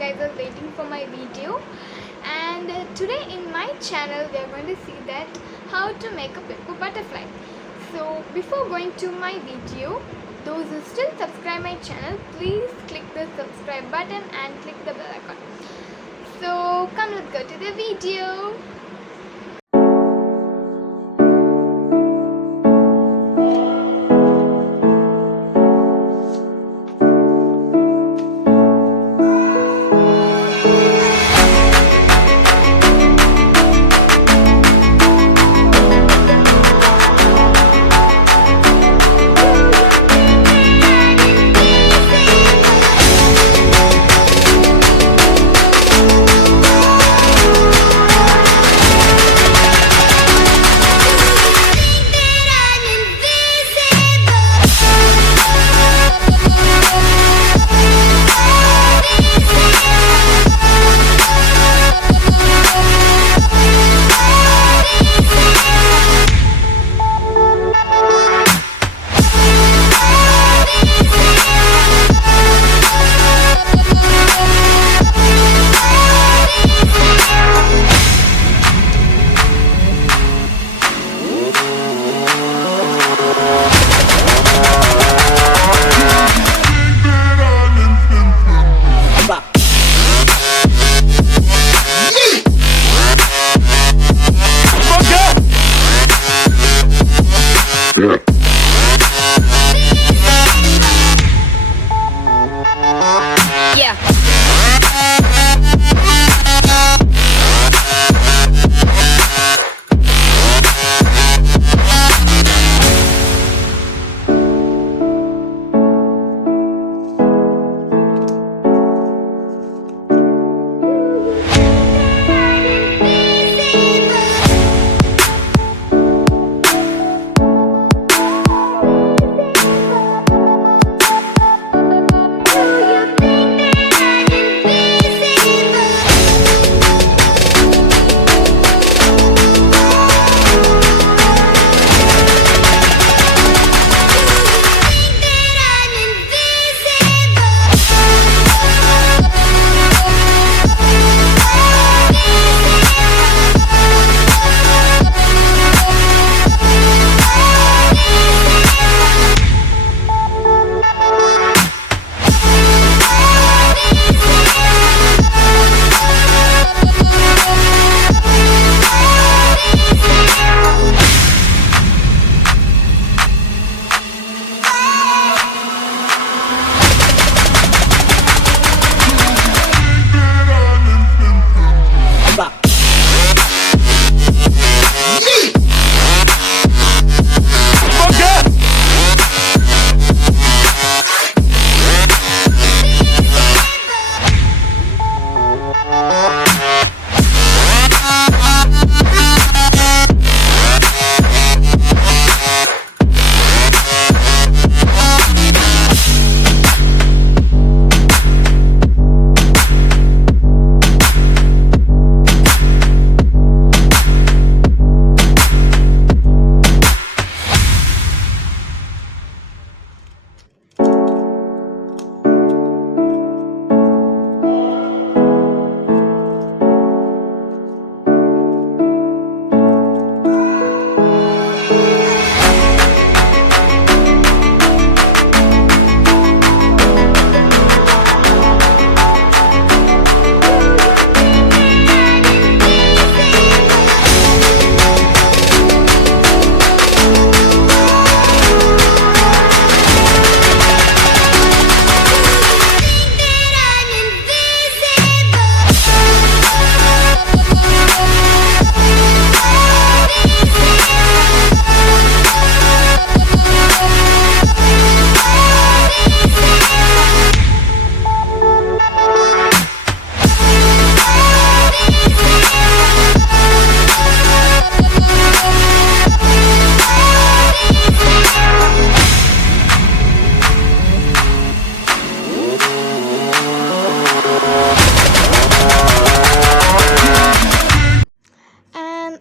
guys are waiting for my video. And today in my channel we are going to see that how to make a paper butterfly. So before going to my video, those who still subscribe my channel, please click the subscribe button and click the bell icon. So come, let's go to the video.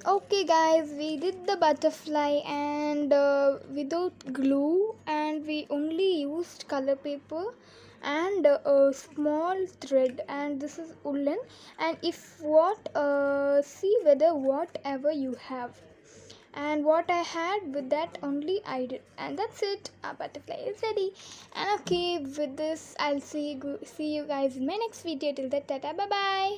Okay guys, we did the butterfly and without glue, and we only used color paper and a small thread, and this is woolen. And if what see whether whatever you have, and what I had with that only I did, and that's it. Our butterfly is ready. And okay, with this I'll see you guys in my next video. Till that, tata, bye bye.